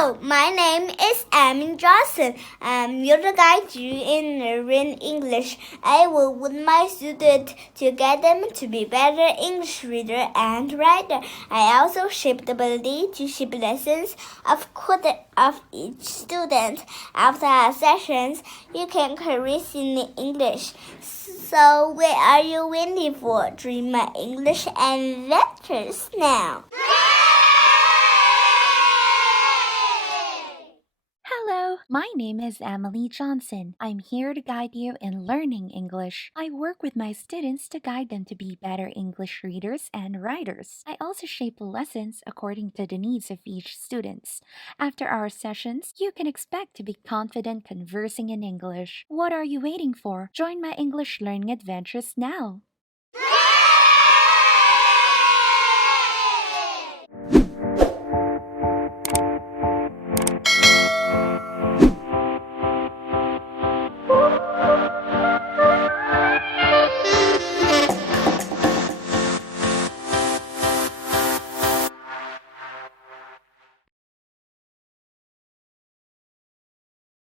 Hello, my name is Amy Johnson. I'm your guide you in learning English. I work with my students to guide them to be better English reader and writer. I also shape the ability to shape lessons of each student. After sessions, you can caress in English. So, what are you waiting for? Dream my English adventures now. Hello, my name is Emily Johnson. I'm here to guide you in learning English. I work with my students to guide them to be better English readers and writers. I also shape lessons according to the needs of each student. After our sessions, you can expect to be confident conversing in English. What are you waiting for? Join my English learning adventures now.